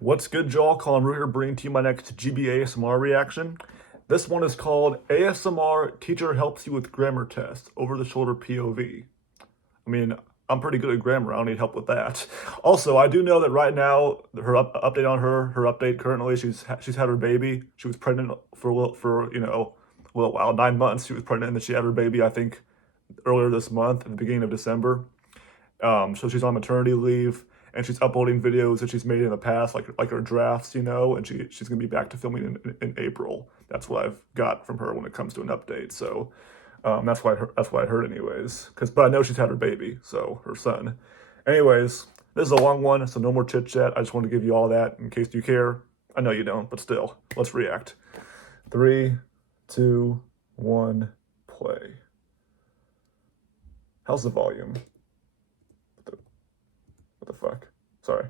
What's good, y'all? Colin Root here, bringing to you my next Gibi ASMR reaction. This one is called ASMR Teacher Helps You with Grammar Test, Over the Shoulder POV. I mean, I'm pretty good at grammar. I don't need help with that. Also, I do know that right now, update on her update currently, she's had her baby. She was pregnant for a little while, 9 months. She was pregnant, and then she had her baby, I think, earlier this month, at the beginning of December. So she's on maternity leave, and she's uploading videos that she's made in the past, like her drafts, and she's gonna be back to filming in April. That's what I've got from her when it comes to an update. So that's why I heard anyways. But I know she's had her baby, so her son. Anyways, this is a long one, so no more chit chat. I just wanted to give you all that in case you care. I know you don't, but still, let's react. 3, 2, 1, play. How's the volume? What the fuck? Sorry.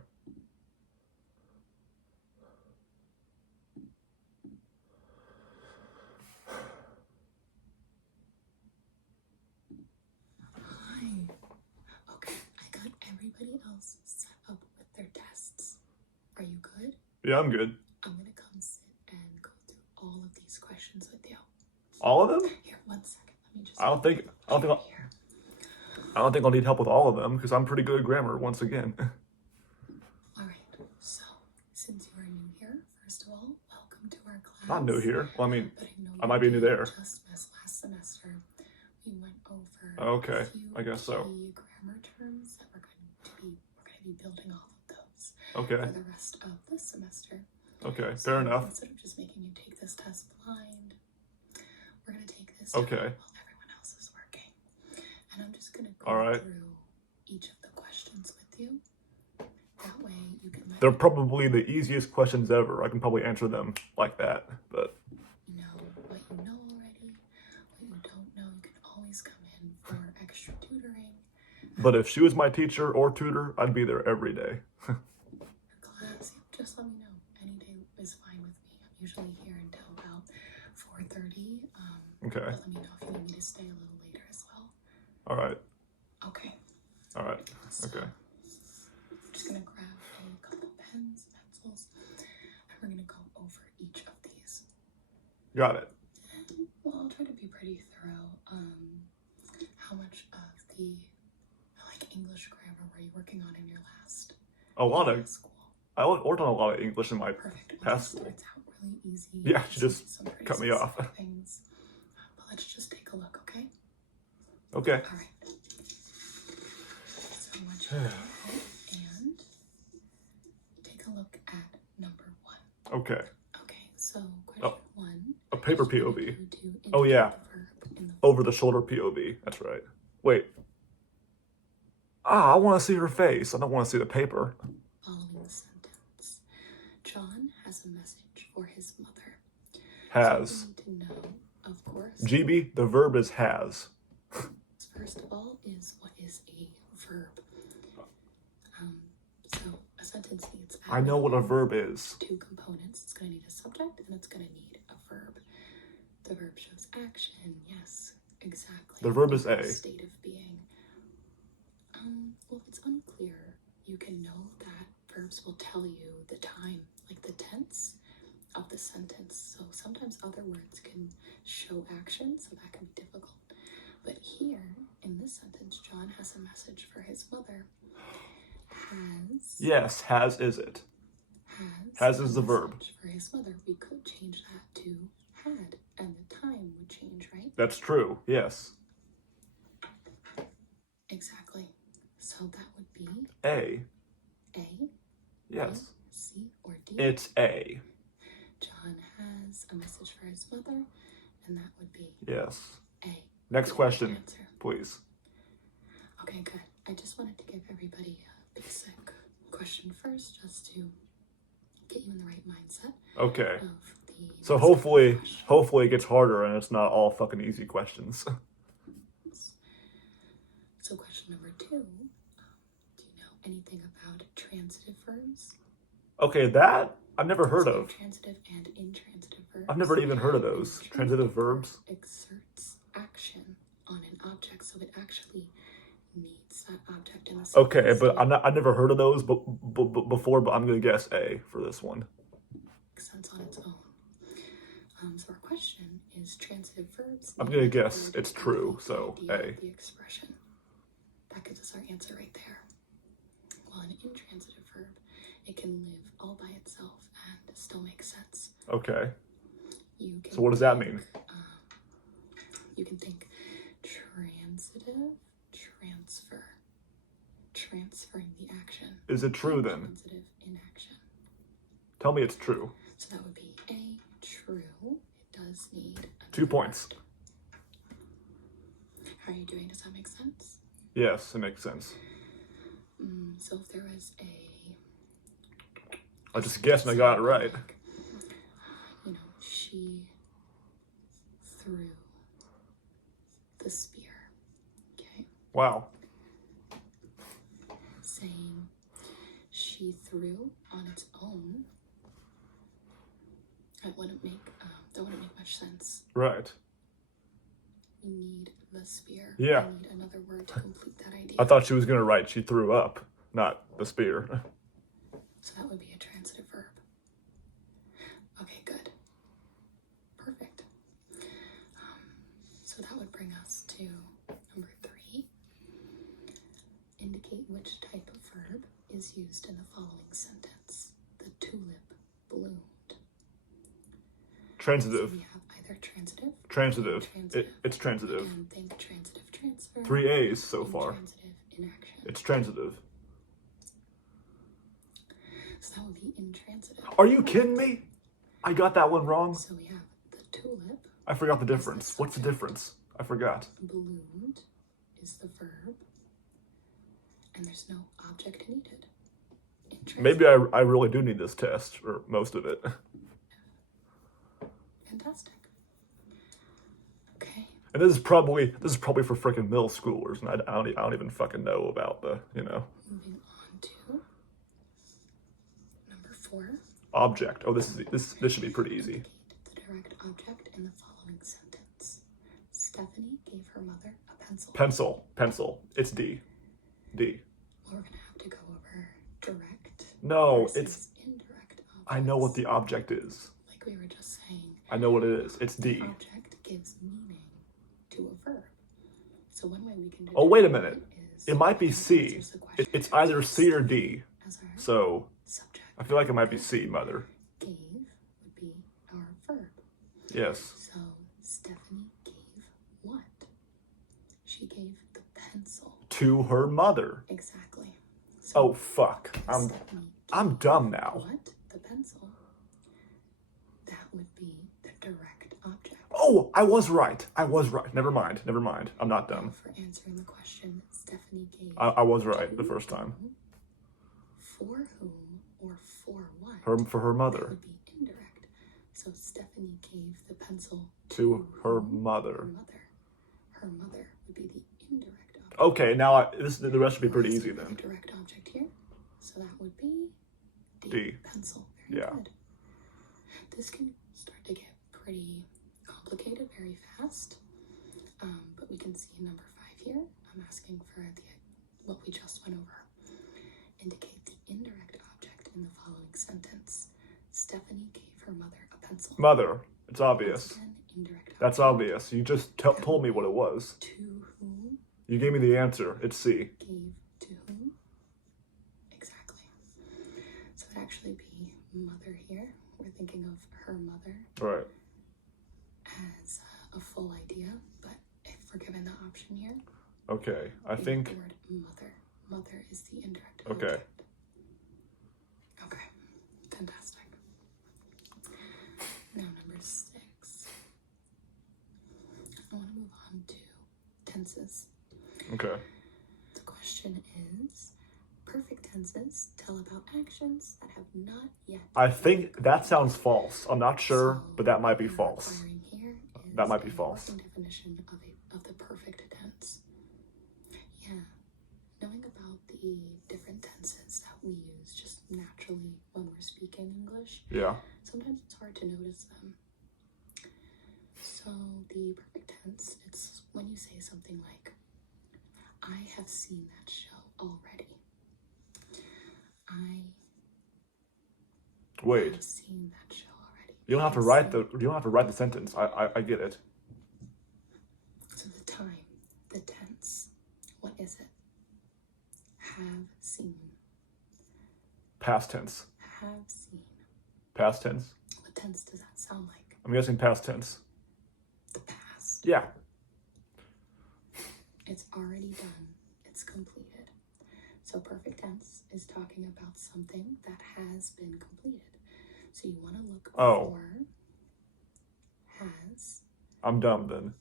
Hi. Okay, I got everybody else set up with their tests. Are you good? Yeah, I'm good. I'm gonna come sit and go through all of these questions with you. All of them? Here, 1 second. Let me just. I don't think I'll need help with all of them because I'm pretty good at grammar once again. Alright, so since you are new here, first of all, welcome to our class. Not new here. Well, I mean, But I might be new there. Just this last semester, we went over Okay, a few I guess so. key grammar terms that we're going to be building off of those Okay, for the rest of this semester. okay, So fair enough. instead of just making you take this test blind, we're going to take this Okay. while everyone else is working. And I'm just going to go Alright. through each of the questions with you. That way you can They're probably the easiest questions ever. I can probably answer them like that, but know what you know already. What you don't know, you can always come in for extra tutoring. if she was my teacher or tutor, I'd be there every day. For class, just let me know. Any day is fine with me. I'm usually here until about 4:30. Okay. But let me know if you need me to stay a little later as well. Alright, Okay. alright, So, okay. I'm just gonna grab a couple pens, pencils, and we're gonna go over each of these. Got it. Well, I'll try to be pretty thorough. How much of the English grammar were you working on in your last A lot of, school? I worked on a lot of English in my Perfect. Well, past it school. starts out really easy. Yeah, she just some pretty cut me off. specific things. But let's just take a look, okay? Okay. All right. So I want you to go and take a look at number 1. Okay. Okay, so question 1. A paper I just wanted POV. you to Oh, yeah. indicate the verb in the Over the shoulder POV. That's right. Wait. I want to see her face. I don't want to see the paper. following the sentence. John has a message for his mother. Has. So we need to know, of course. GB, the verb is has. First of all, is what is a verb? So a sentence needs. I know what a verb is. 2 components. It's going to need a subject and it's going to need a verb. The verb shows action. Yes, exactly. The verb is a. State of being. Well, if it's unclear, you can know that verbs will tell you the time, like the tense of the sentence. So sometimes other words can show action, so that can be difficult. But here, in this sentence, John has a message for his mother. Has. Yes, has is it. Has is the verb. For his mother, we could change that to had, and the time would change, right? That's true, yes. Exactly. So that would be A. A, Yes. B, C, or D. It's A. John has a message for his mother, and that would be Yes. A. Next The question, answer. please. Okay, good. I just wanted to give everybody a basic question first, just to get you in the right mindset Okay. of the. So hopefully it gets harder and it's not all fucking easy questions. So question number 2, do you know anything about transitive verbs? Okay, that I've never heard of. Transitive and intransitive verbs. I've never even heard of those. And Transitive verbs. exerts action on an object, so it actually needs It's that object in the Okay, sentence. but I never heard of those before, but I'm gonna guess A for this one. Makes sense on its own. So our question is transitive verbs. I'm gonna guess it's true, so A. The expression. That gives us our answer right there. Well, an intransitive verb, it can live all by itself and still make sense. Okay. You can So what does that mean? You can think transitive, transfer. Transferring the action. Is it true then? Transitive inaction. Tell me it's true. So that would be A, true. It does need 2 points. How are you doing? Does that make sense? Yes, it makes sense. So if there was I just guessed and I got it right. like, she threw the spear. Okay. Wow. Saying she threw on its own, that wouldn't make much sense. Right. We need the spear. Yeah. We need another word to complete that idea. I thought she was gonna write she threw up, not the spear. So that would be a transitive verb. Okay, good. Perfect. So that would bring us to number 3. Indicate which type of verb is used in the following sentence. The tulip bloomed. Transitive. So we have either transitive. Transitive. It's transitive. And think transitive transfer. 3 A's so far. Transitive inaction. It's transitive. So that would be intransitive. Are you kidding me? I got that one wrong. So we have the tulip. I forgot the difference. What's the difference? I forgot. Bloomed is the verb. And there's no object needed. Maybe I really do need this test, or most of it. Fantastic. Okay. And this is probably for freaking middle schoolers, and I don't even fucking know about the, Moving on to number 4. Object. Oh, this should be pretty easy. Indicate the direct object in the following sentence. Stephanie gave her mother a pencil. Pencil. It's D. D. Well, we're gonna have to go over direct. No, versus it's indirect objects. I know what the object is. Like we were just saying. I know what it is. It's D. The object gives meaning to a verb. So one way we can do. Oh, wait a minute. Is It might be C. It's either C or D. as our So subject. I feel like it might be C, mother. Gave would be our verb. Yes. So Stephanie gave what? She gave the pencil. To her mother. Exactly. Oh fuck. Stephanie I'm dumb now. what? The pencil. That would be the direct object. Oh, I was right. Never mind. I'm not dumb. For answering the question, Stephanie gave. I was right the first time. For whom or for what? For her That mother. would be indirect. So Stephanie gave the pencil To her whom? mother. Her mother. Her mother would be the indirect object. Okay, now the rest should be pretty easy So we have then. a direct object here. So that would be D. Pencil. Very Yeah. good. This can start to get pretty complicated very fast. But we can see number 5 here. I'm asking for what we just went over. Indicate the indirect object in the following sentence. Stephanie gave her mother a pencil. Mother. It's obvious. Once again, indirect That's object. obvious. You just told me what it was. To whom? You gave me the answer. It's C. Gave to whom? Exactly. So it would actually be mother here. We're thinking of her mother Right. as a full idea, but if we're given the option here, Okay. I we think. have the word mother. Mother is the indirect Okay. object. Okay. Fantastic. Now number 6. I want to move on to tenses. Okay. The question is, perfect tenses tell about actions that have not yet. I think that sounds false. I'm not sure, but that might be what we're false. requiring here is That might be a false. working definition of the perfect tense. Yeah, knowing about the different tenses that we use just naturally when we're speaking English, Yeah. sometimes it's hard to notice them. So the perfect tense, it's when you say something like, I have seen that show already. I Wait. have seen that show already. You don't have to write the sentence. I get it. So the time, the tense, what is it? Have seen. Past tense. Have seen. Past tense. What tense does that sound like? I'm guessing past tense. The past. Yeah. It's already done. It's completed. So perfect tense is talking about something that has been completed. So you want to look for has. I'm dumb then.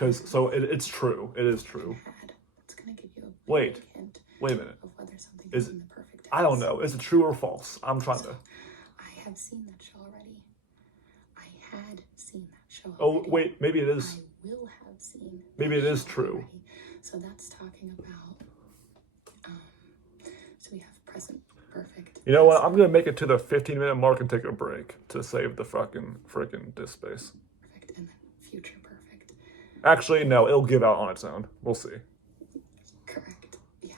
It's true. It is true. Had. It's going to give you a Wait. big hint Wait a minute. of whether something Is is in the perfect tense. I don't know. Is it true or false? I'm trying to. I have seen that show already. I had seen that show Oh, already. wait. Maybe it is. I will have seen. Maybe it is true. Already. So that's talking about. So we have present perfect. You know what? I'm gonna make it to the 15-minute mark and take a break to save the freaking disk space. Perfect and then future perfect. Actually, no. It'll give out on its own. We'll see. Correct. Yeah.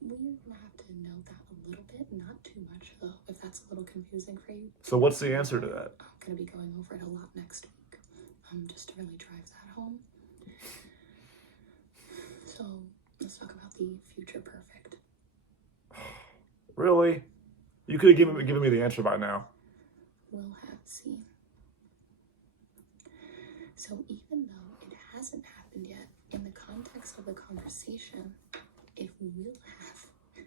We're gonna have to know that a little bit, not too much though. If that's a little confusing for you. So what's the answer to that? I'm gonna be going over it a lot next week. Just to really drive that home. So let's talk about the future perfect. Really? You could have given me the answer by now. Will have seen. So even though it hasn't happened yet, in the context of the conversation, it will have.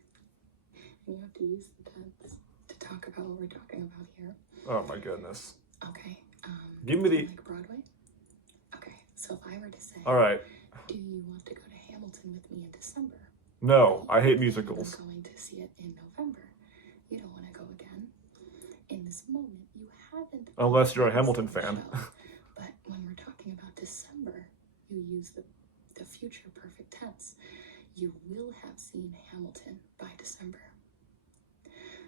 And you have to use the tense to talk about what we're talking about here. Oh my goodness. Okay. Give me the. Like Broadway? Okay. So if I were to say, All right. do you want to go to Hamilton with me in December? No, I hate I'm musicals. going to see it in November. You don't want to go again. In this moment, you haven't. Unless you're a Hamilton seen the fan. show. But when we're talking about December, you use the future perfect tense. You will have seen Hamilton by December.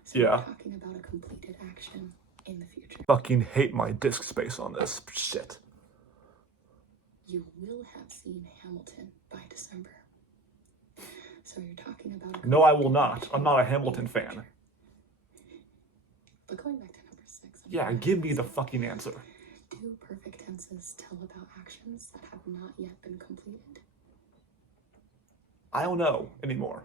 So Yeah. we're talking about a completed action in the future. Fucking hate my disk space on this shit. You will have seen Hamilton by December. So you're talking about. No, I will not. I'm not a Hamilton fan. But going back to number 6. Yeah, give me the fucking answer. Do perfect tenses tell about actions that have not yet been completed? I don't know anymore.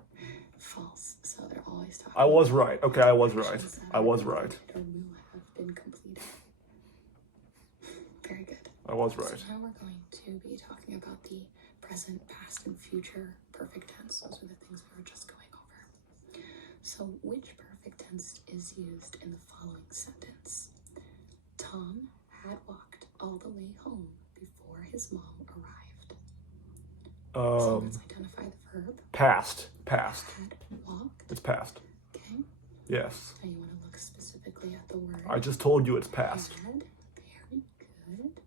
False. So they're always talking. I was right. Okay, I was right. actions that I are was right. completed or will have been completed. Very good. I was right. So now we're going to be talking about the present, past, and future perfect tense. Those are the things we were just going over. So which perfect tense is used in the following sentence? Tom had walked all the way home before his mom arrived. So let's identify the verb. Past. Had walked. It's past. Okay. Yes. Now you want to look specifically at the word. I just told you it's past. Had. Very good.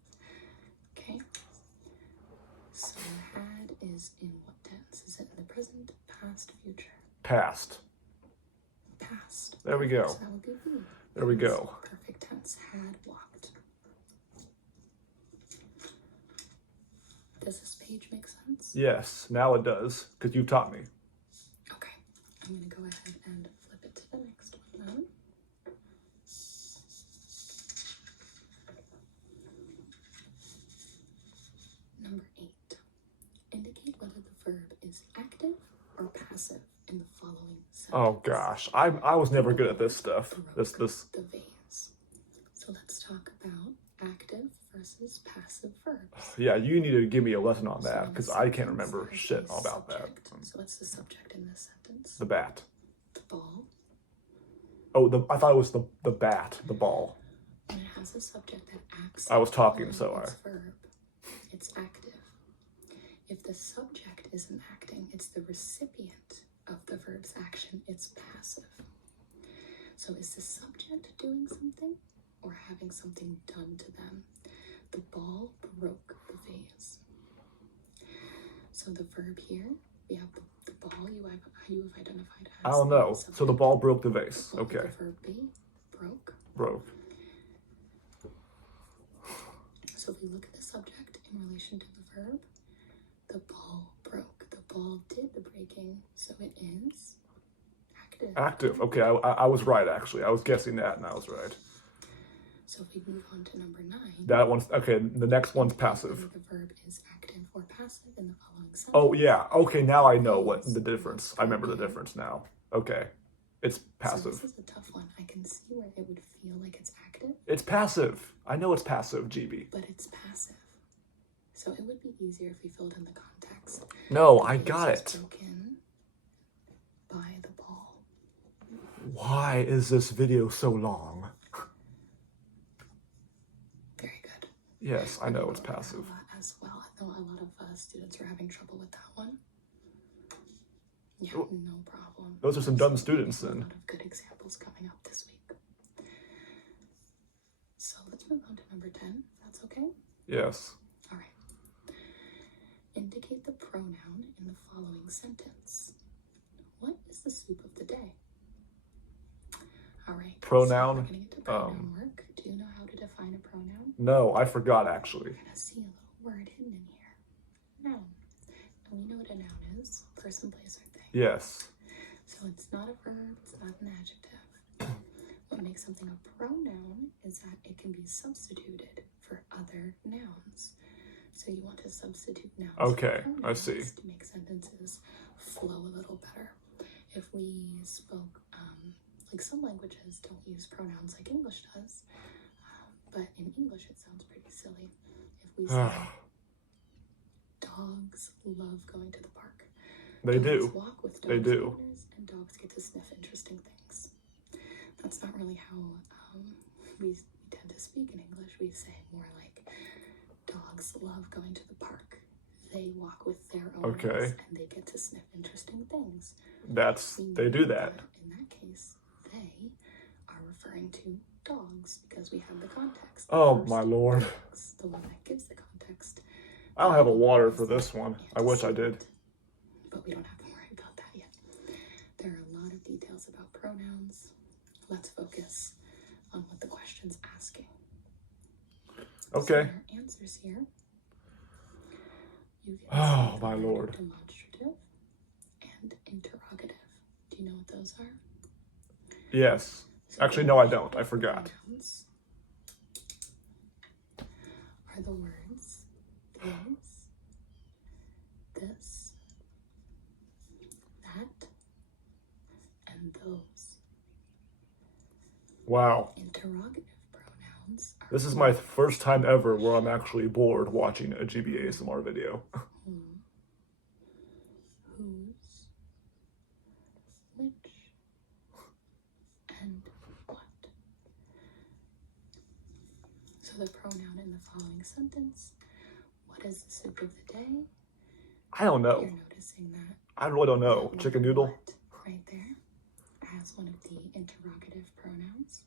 Okay. So had is in what tense? Is it in the present, past, future? Past. Past. There we go. So that would be B. There we go. Perfect tense. Had walked. Does this page make sense? Yes, now it does, because you taught me. Okay. I'm going to go ahead and flip it to the next one then. Number 8. Indicate whether the verb is active or passive in the following sentence. Oh gosh, I was never good at this stuff. This. The vase. So let's talk about active versus passive verbs. Yeah, you need to give me a lesson on So that, in because a I can't sentence, remember there's shit a about that. subject. So what's the subject in this sentence? The bat. The ball. Oh, I thought it was the bat, the ball. When it has a subject that acts I was talking, on so its verb, it's active. If the subject isn't acting, it's the recipient of the verb's action. It's passive. So is the subject doing something or having something done to them? The ball broke the vase. So the verb here, we have the ball you have identified as. I don't know. So the ball broke the vase. What would Okay. the verb be? Broke. Broke. So if we look at the subject in relation to the verb, the ball broke. The ball did the breaking, so it is active. Active. Okay, I was right, actually. I was guessing that, and I was right. So if we move on to number 9. That one's, okay, the next one's passive. Whether the verb is active or passive in the following sentence. Oh, yeah. Okay, now I know what the difference. I remember the difference now. Okay. It's passive. So this is a tough one. I can see where it would feel like it's active. It's passive. I know it's passive, Gibi. But it's passive. So it would be easier if we filled in the context. No, I got it. Broken by the ball. Why is this video so long? Very good. Yes, I know it's passive. As well. I know a lot of students were having trouble with that one. Yeah, no problem. Those are some dumb students then. A lot of good examples coming up this week. So let's move on to number 10, if that's okay? Yes. All right. Indicate the pronoun in the following sentence. What is the soup of the day? All right. Pronoun. So we're getting into pronoun work. Do you know how to define a pronoun? No, I forgot actually. You're gonna see a little word hidden in here. Noun. And we know what a noun is. Person, place, or thing. Yes. So it's not a verb, it's not an adjective. What makes something a pronoun is that it can be substituted for other nouns. So you want to substitute nouns. Okay, for I see. to make sentences flow a little better. If we spoke, like some languages don't use pronouns like English does, but in English it sounds pretty silly. If we say, dogs love going to the park. They Dogs do. walk with They dogs do. owners, and dogs get to sniff interesting things. That's not really how we tend to speak in English. We say more like, dogs love going to the park. They walk with their owners, and they get to sniff interesting things. They do that. In that case, they are referring to dogs because we have the context. Oh my lord. Dogs, the one that gives the context. I don't have a water for this one. I wish I did. But we don't have to worry about that yet. There are a lot of details about pronouns. Let's focus on what the question's asking. Okay. So our answers here. You can Oh see my lord. Demonstrative and interrogative. Do you know what those are? Yes. So Actually, no, I don't. I forgot. Pronouns are the words this, that, and those. Wow. Interrogative pronouns are This is my first time ever where I'm actually bored watching a Gibi ASMR video. whom, whose, which, and what. So the pronoun in the following sentence, what is the soup of the day? I don't know. You're noticing that I really don't know. that Chicken noodle? what right there as one of the interrogative pronouns.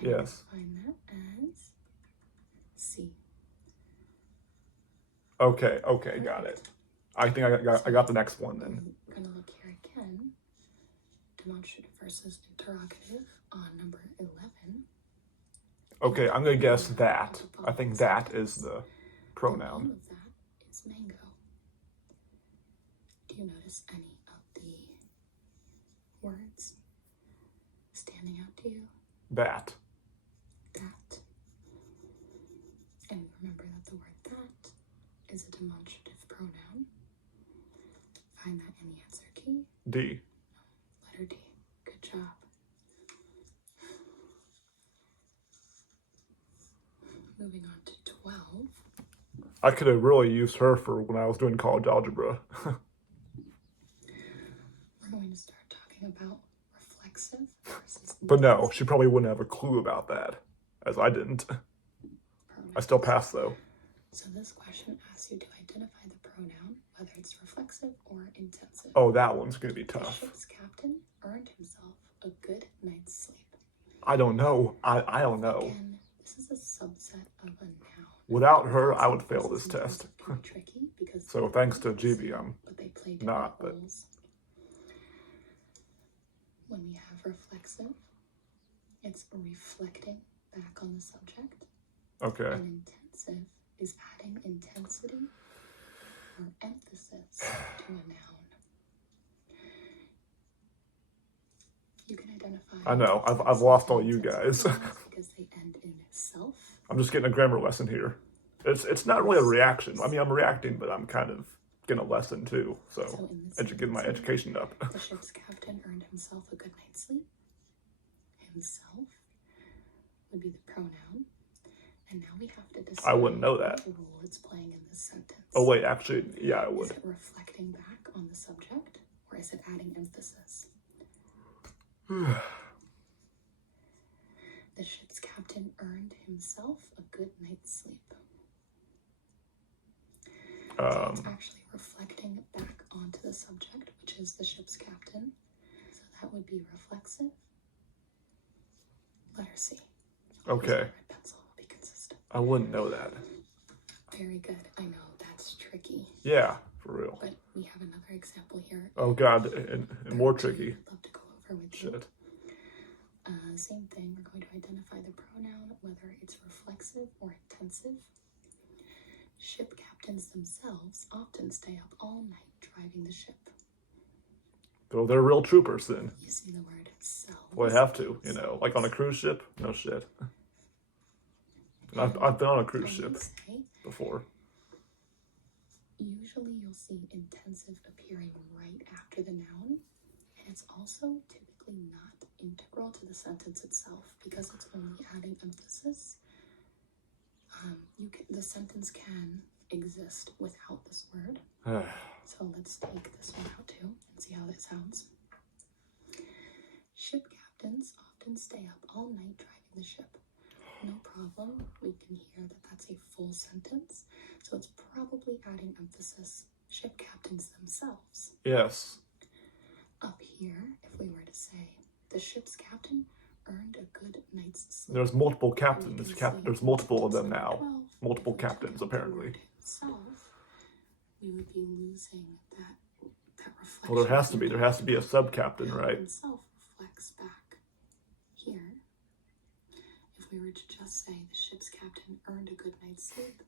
And Yes. you find that as C. Okay, got it. I think I got the next one then. We're going to look here again. Demonstrative versus interrogative on number 11. Okay, I'm gonna guess that. I think that is the pronoun. One of that is mango. Do you notice any of the words standing out to you? That. That. And remember that the word that is a demonstrative pronoun. Find that in the answer key. D. Letter D. Good job. Moving on to 12. I could have really used her for when I was doing college algebra. We're going to start talking about reflexive versus But no, intensive she probably wouldn't have a clue about that, as I didn't. I still passed though. So this question asks you to identify the pronoun, whether it's reflexive or intensive. Oh, that one's gonna be The tough. ship's captain earned himself a good night's sleep. I don't know. I don't know. Again, this is a subset of a noun. Without her, I would fail this Sometimes test. it can be tricky because So thanks to Gibi, but they play not, different but- roles. When we have reflexive, it's reflecting back on the subject. Okay. And intensive is adding intensity more emphasis to a noun. You can identify. I know. I've lost all you guys. Because they end in self. I'm just getting a grammar lesson here. It's not really a reaction. I mean, I'm reacting, but I'm kind of getting a lesson too. So getting my education up. The ship's captain earned himself a good night's sleep. Himself would be the pronoun. And now we have to decide I wouldn't know that. what role it's playing in this sentence. Oh wait, actually, yeah, I would. Is it reflecting back on the subject, or is it adding emphasis? The ship's captain earned himself a good night's sleep. So it's actually reflecting back onto the subject, which is the ship's captain. So that would be reflexive. Letter C. Okay. Red pencil will be consistent. I wouldn't know that. Very good. I know that's tricky. Yeah, for real. But we have another example here. Oh God, and more tricky. I'd love to go over with you. Shit. Same thing. We're going to identify the pronoun, whether it's reflexive or intensive. Ship captains themselves often stay up all night driving the ship. So they're real troopers then. You see the word selves. Well, they have to, like on a cruise ship. No shit. I've been on a cruise ship before. Usually you'll see intensive appearing right after the noun, and it's also typically not integral to the sentence itself because it's only adding emphasis. The sentence can exist without this word. So let's take this one out too and see how that sounds. Ship captains often stay up all night driving the ship. No problem. We can hear that that's a full sentence. So it's probably adding emphasis. Ship captains themselves. Yes. Up here, if we were to say, the ship's captain earned a good night's sleep. There's multiple captains. There's multiple of them now. Multiple captains, apparently. Himself, we would be losing that reflection. Well, there has to be. There has to be a sub-captain, right? Himself reflects back here. If we were to just say the ship's captain earned a good night's sleep,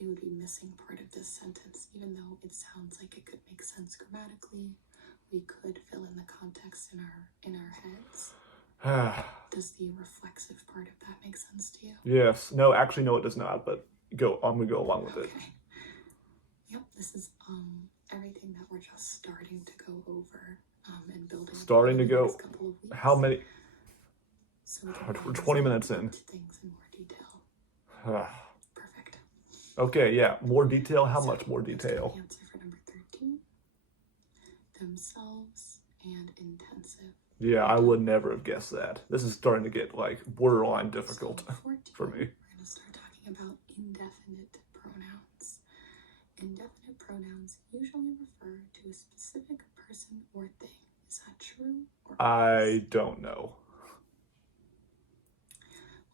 we would be missing part of this sentence. Even though it sounds like it could make sense grammatically, we could fill in the context in our heads. Does the reflexive part of that make sense to you? Yes. No, actually, no, it does not. But I'm gonna go along with it. Yep. This is everything that we're just starting to go over and building. Starting to go. Couple of weeks. How many? So we're 20 minutes in. Things in more detail. Perfect. Okay. Yeah. More detail. How much more detail? Answer for number 13. Themselves and intensive. Yeah, I would never have guessed that. This is starting to get like borderline difficult for me. We're going to start talking about indefinite pronouns. Indefinite pronouns usually refer to a specific person or thing. Is that true or false? I don't know.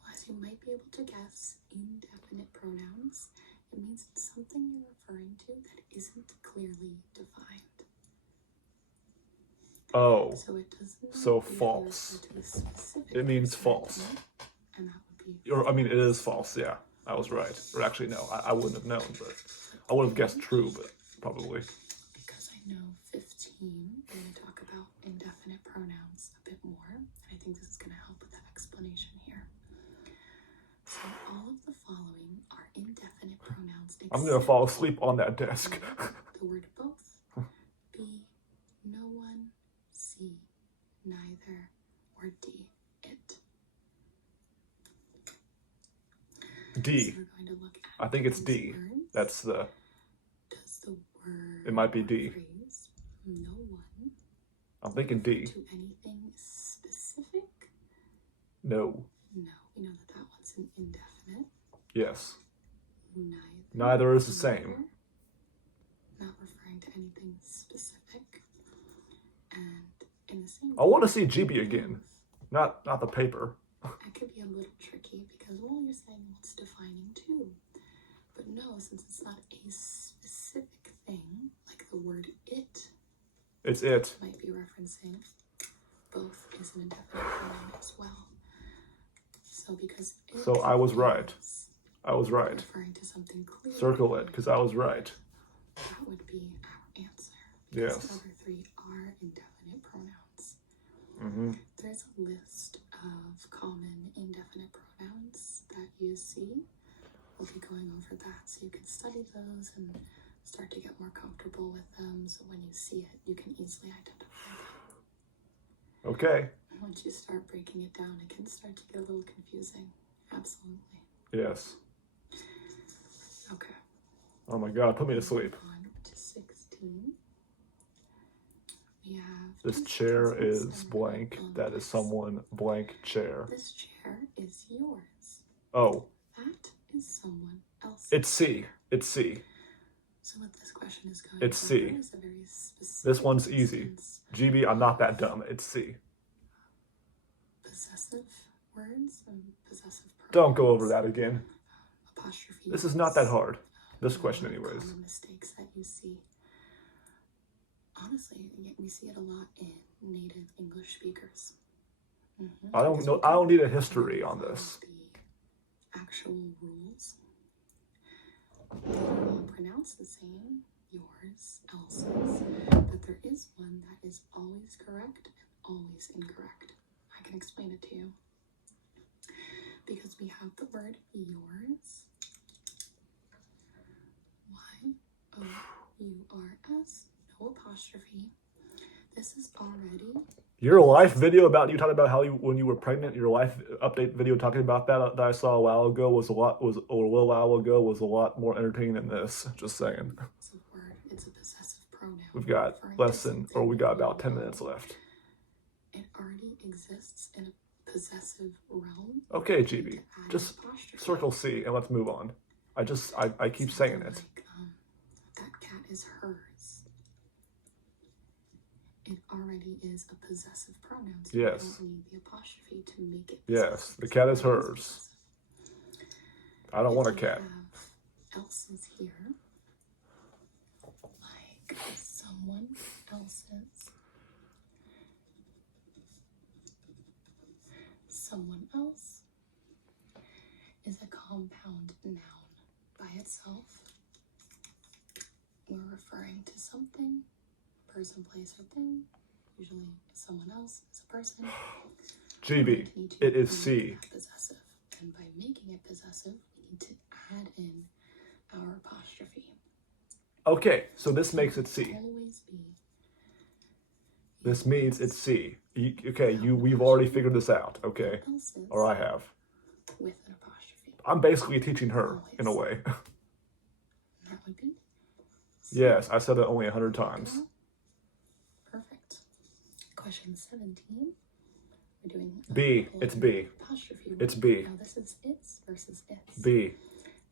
Well, as you might be able to guess, indefinite pronouns, it means it's something you're referring to that isn't clearly defined. Oh, So it doesn't so false. It means false. And that would be Or, I mean, it is false, yeah. I was right. Or actually, no, I wouldn't have known, but I would have guessed true, but probably. Because I know 15, we're going to talk about indefinite pronouns a bit more. And I think this is going to help with that explanation here. So all of the following are indefinite pronouns. I'm going to fall asleep on that desk. The word both, be, no one, C, neither, or D, it. D. So we're going to look at I think it's D. words. That's the... Does the word It might be D. phrase, no one, I'm thinking D. to anything specific? No. No, we know that that one's an indefinite. Yes. Neither. Neither is the same. Neither. Not referring to anything specific. And in the same I want to see Gibi again. Not the paper. That could be a little tricky because, well, you're saying what's defining too. But no, since it's not a specific thing, like the word it It's it. might be referencing, both is an indefinite pronoun as well. So because it So I was right. is I was right. referring to something clear. Circle it, because I was right. that would be our answer. Yes. The other three are indefinite pronouns. Mm-hmm. There's a list of common indefinite pronouns that you see. We'll be going over that so you can study those and start to get more comfortable with them, so when you see it, you can easily identify them. Okay. Once you start breaking it down, it can start to get a little confusing. Absolutely. Yes. Okay. Oh my God, put me to sleep. On to 16. We have This two chair sentences is and blank. we're That is someone blank chair. This chair is yours. Oh, That is someone else's. it's C. It's C. So what this question is going It's for C. is a very specific This one's easy. instance GB, I'm not that dumb. It's C. Possessive words and possessive pronouns. Don't go over that again. Apostrophe. This is not that hard. This question anyways. Common mistakes that you see. Honestly, we see it a lot in native English speakers. I don't know. I don't need a history on this. The actual rules. They don't all pronounce the same. Yours, else's. But there is one that is always correct and always incorrect. I can explain it to you. Because we have the word yours. Y-O-U-R-S. No apostrophe. This is already Your life video about you talking about how you when you were pregnant, your life update video talking about that I saw a little while ago was a lot more entertaining than this. Just saying. It's a word. It's a possessive pronoun. We've got we got about 10 minutes left. It already exists in a possessive realm. Okay, GB, just circle C and let's move on. I keep saying it. Like, that cat is hers. It already is a possessive pronoun, so yes. you don't need the apostrophe to make it possessive. Yes, the cat is hers. I don't want a cat. Have else's here, like someone else's. Someone else is a compound noun by itself. We're referring to something, person, place, or thing. Usually someone else is a person. GB, it is C. Possessive. And by making it possessive, we need to add in our apostrophe. Okay, so this makes it C. Always be. This means it's C. We've already figured this out, okay? Or I have. With an apostrophe. I'm basically teaching her, in a way. That would be? Yes, I said it only 100 times. Perfect. Question 17. We're doing B. It's B. Apostrophe. It's B. Now this is its versus its. B.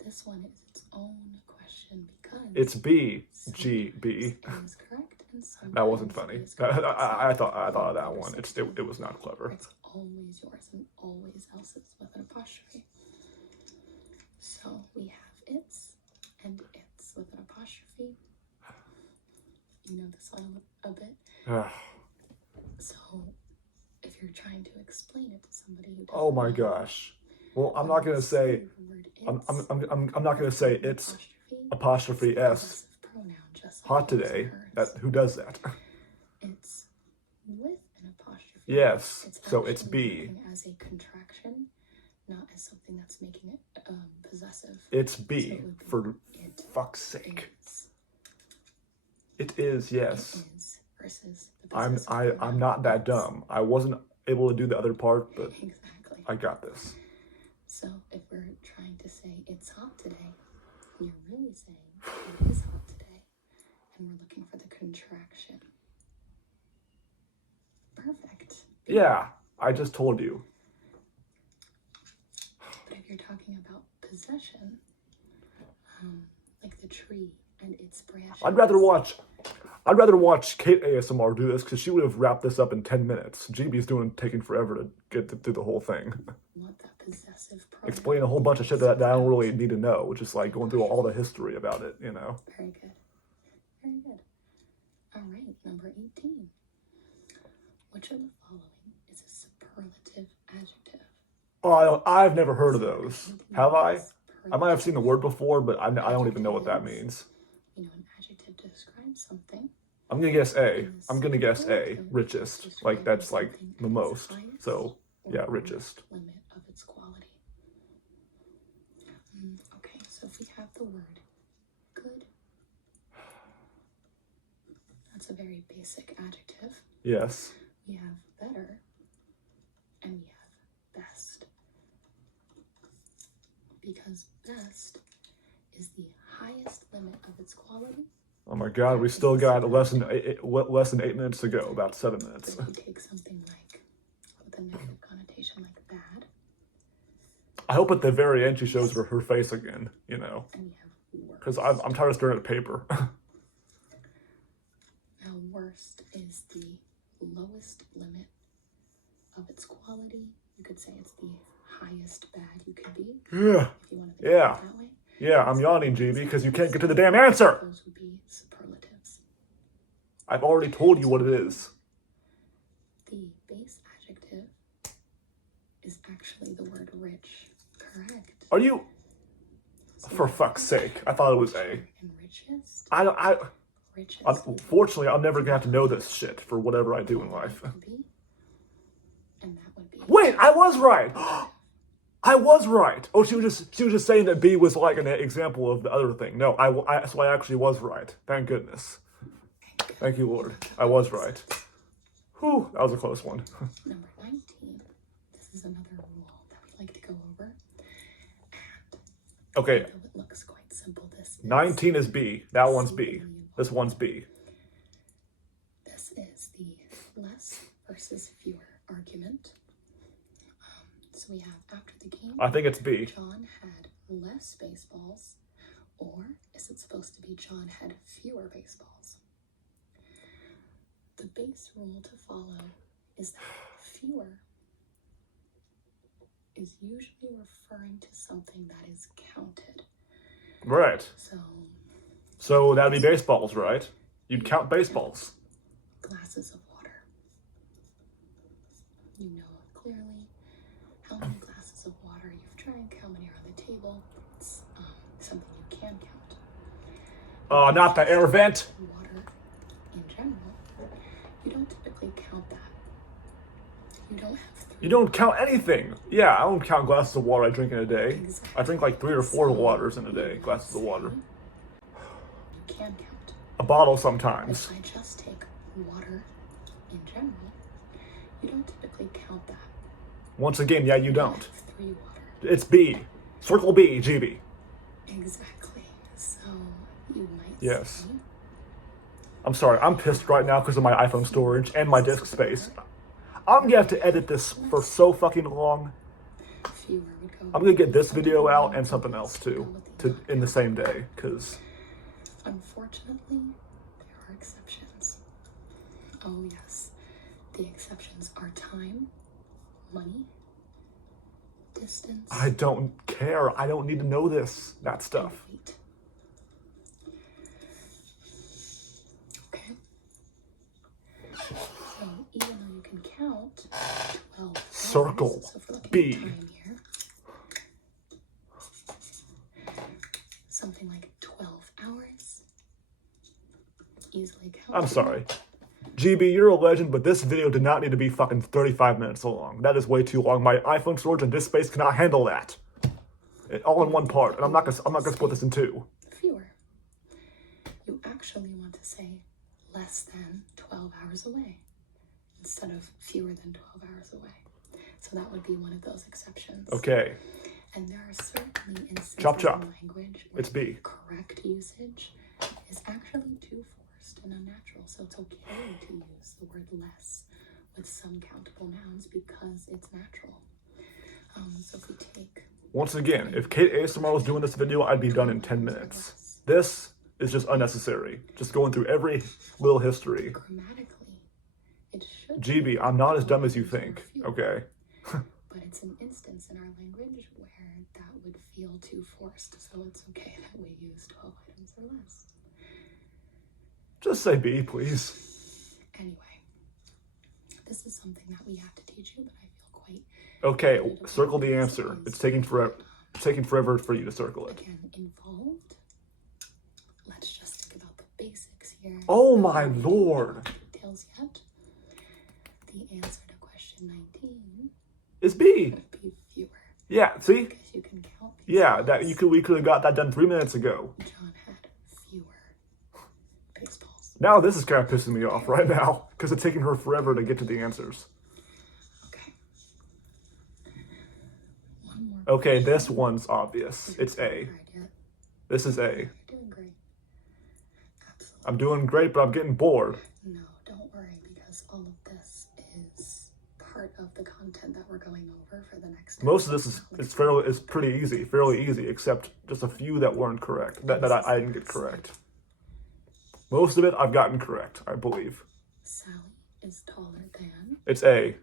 This one is its own question because it's B. G. B. is correct and that wasn't funny. I thought of that one. It was not clever. It's always yours and always else's with an apostrophe. So we have its and its with an apostrophe. You know this one a bit. So if you're trying to explain it to somebody who doesn't oh my gosh. Well, I'm not gonna say. I'm not gonna say it's apostrophe S. Hot today. Who does that? It's with an apostrophe. Yes. It's so it's B. As a contraction, not as something that's making it possessive. It's B. So for fuck's sake. It is, yes. It is versus the I'm not that dumb. I wasn't able to do the other part, but exactly. I got this. So if we're trying to say it's hot today, you're really saying it is hot today, and we're looking for the contraction. Perfect. Yeah, I just told you. But if you're talking about possession, like the tree and its branches. I'd rather watch Kate ASMR do this because she would have wrapped this up in 10 minutes. GB's taking forever to get through the whole thing. Want that possessive explain a whole bunch of shit that I don't really need to know, which is like going through all the history about it, you know. Very good. Very good. All right, number 18. Which of the following is a superlative adjective? Oh, I've never heard of those. Have I? I might have seen the word before, but I don't even know what that means. You know, an adjective something. I'm gonna guess A. in the I'm gonna guess A. superlative Richest. Like, describing that's like something the at its most. highest So, or yeah, lowest richest. limit of its quality. Okay, so if we have the word good, that's a very basic adjective. Yes. We have better, and we have best. Because best is the highest limit of its quality. Oh my god, we still got less than 8 minutes to go. About 7 minutes. But if you take something like, with a negative connotation like bad, I hope at the very end she shows her face again, you know. and we have worst. Because I'm tired of staring at paper. Now, worst is the lowest limit of its quality. You could say it's the highest bad you could be. Yeah. If you want to think Yeah. of it that way. Yeah, I'm yawning, GB, because you can't get to the damn answer! Those would be superlatives. I've already told you what it is. The base adjective is actually the word rich. Correct. Are you... So For fuck's sake, I thought it was A. and richest. Richest. Unfortunately, I'm never gonna have to know this shit for whatever I do in life. Would be, and that would be. Wait, I was right! I was right! Oh, she was just saying that B was like an example of the other thing. No, so I actually was right. Thank goodness. Thank you, Lord. I was right. Whew, that was a close one. Number 19. This is another rule that we like to go over. And Okay, though it looks quite simple, this is 19 is B. That one's B. This one's B. This is the less versus fewer argument. So we have after the game, I think it's B. John had less baseballs, or is it supposed to be John had fewer baseballs? The base rule to follow is that fewer is usually referring to something that is counted. Right. So that'd be baseballs, right? You'd count baseballs. glasses of water. You know clearly how many glasses of water you've drank, how many are on the table. It's something you can count. Not the air vent. Water in general, you don't typically count that. You don't have three. You don't count anything. Yeah, I don't count glasses of water I drink in a day. I drink like 3 or 4 waters in a day, glasses of water. You can count. A bottle sometimes. If I just take water in general, you don't typically count that. Once again, yeah, you don't. have 3 water. It's B. Circle B, GB. Exactly. So you might Yes. say I'm sorry, I'm pissed right now because of my iPhone storage and my disk space. I'm gonna have to edit this for so fucking long. fewer would go. I'm gonna get this video out and something else too, in the same day, because Unfortunately, there are exceptions. Oh yes, the exceptions are time, money, distance, I don't care. I don't need to know that and stuff. weight. Okay. So even though you can count 12 hours, Circle so if we're looking B. at time here, something like 12 hours, easily count. I'm sorry. GB, you're a legend, but this video did not need to be fucking 35 minutes long. That is way too long. My iPhone storage and disk space cannot handle that. All in one part, and I'm not gonna split this in 2. Fewer. You actually want to say less than 12 hours away instead of fewer than 12 hours away. So that would be one of those exceptions. Okay. And there are certainly instances Chop, chop. in language where It's B. correct usage is actually too forced and unnatural. So it's okay to use the word less with some countable nouns because it's natural. So if we take Once again, if Kate ASMR was doing this video, I'd be done in 10 minutes. This is just unnecessary. Just going through every little history. grammatically, it should GB, I'm not as dumb as you think, okay? but it's an instance in our language where that would feel too forced, so it's okay that we use 12 items or less. Just say B, please. Anyway, this is something that we have to teach you, but I feel quite Okay, circle the answer. It's taking forever for you to circle it. again involved. Let's just think about the basics easier. Oh my lord. Details yet? The answer to question 19 It's B. would be fewer. Yeah, see? Because you can count these Yeah, balls. we could have got that done 3 minutes ago. John had fewer baseballs. Now this is kind of pissing me off right now because it's taking her forever to get to the answers. Okay. One more. Okay, this one's obvious. It's A. This is A. You're doing great. Absolutely. I'm doing great, but I'm getting bored. No, don't worry, because all of this is part of the content that we're going over for the next. Most of this is pretty easy, fairly easy, except just a few that weren't correct, that I didn't get correct. Most of it I've gotten correct, I believe. Sally is taller than It's A.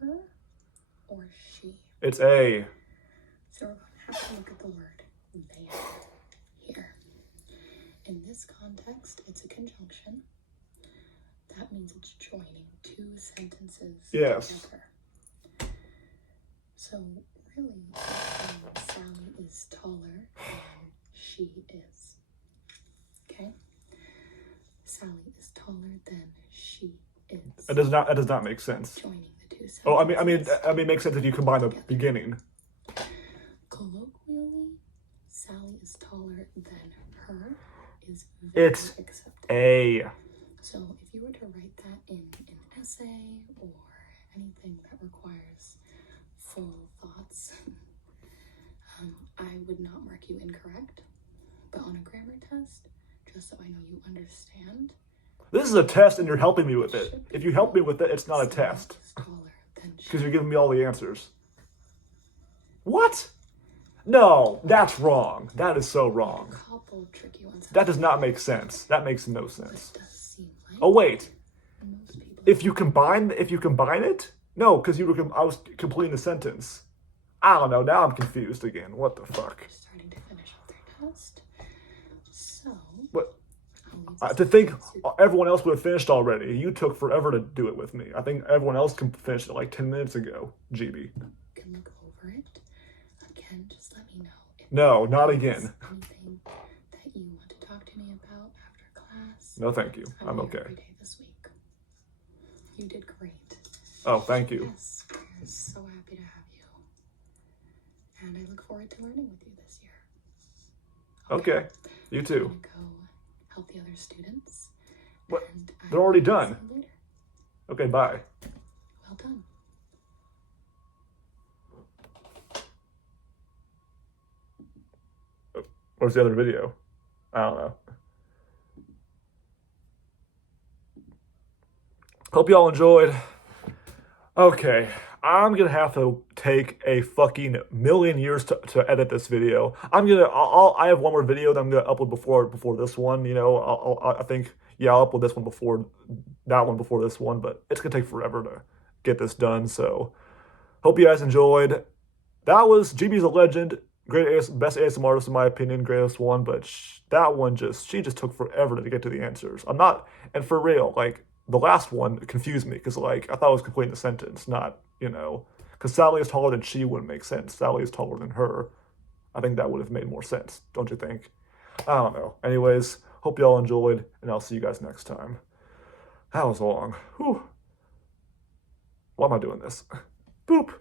her or she. It's A. So we're going to have to look at the word there here. In this context, it's a conjunction. That means it's joining two sentences Yes. together. So really, Sally is taller than she is. Okay? Sally is taller than she is. That does not make sense. Joining the two sentences. Oh, I mean, it makes sense if you combine the beginning. Colloquially, Sally is taller than her is very It's accepted. A. So if you were to write that in an essay or anything that requires full thoughts, I would not mark you incorrect. But on a grammar test, just so I know you understand. This is a test and you're helping me with it. If you help me with it, it's not a Sally test. is taller than she. Because you're giving me all the answers. What? No, that's wrong. That is so wrong. A couple tricky ones. That does not make sense. That makes no But sense. it does seem like Oh wait, most people if you combine it, no, because I was completing the sentence. I don't know. Now I'm confused again. What the fuck? are starting to finish up their test. So What? I'll need To think everyone else would have finished already. You took forever to do it with me. I think everyone else can finish it like 10 minutes ago. Gibi. can look over it again. Just let me know if No, not there's again. anything that you want to talk to me about after class. No, thank you. I'm here okay. every day this week. You did great. Oh, thank you. Yes, we're so happy to have you. And I look forward to learning with you this year. Okay. You I'm too. gonna go help the other students. What? And I They're already will done. see you later. Okay, bye. Well done. Where's the other video? I don't know. Hope y'all enjoyed. Okay, I'm gonna have to take a fucking million years to edit this video. I have one more video that I'm gonna upload before this one. You know, I think, yeah, I'll upload this one before that one before this one, but it's gonna take forever to get this done. So, hope you guys enjoyed. That was Gibi's a legend, best ASMR artist in my opinion, greatest one. But that one she just took forever to get to the answers. And for real, like. The last one confused me because, like, I thought I was completing the sentence, not, you know, because Sally is taller than she wouldn't make sense. Sally is taller than her. I think that would have made more sense, don't you think? I don't know. Anyways, hope y'all enjoyed, and I'll see you guys next time. That was long. Whew. Why am I doing this? Boop.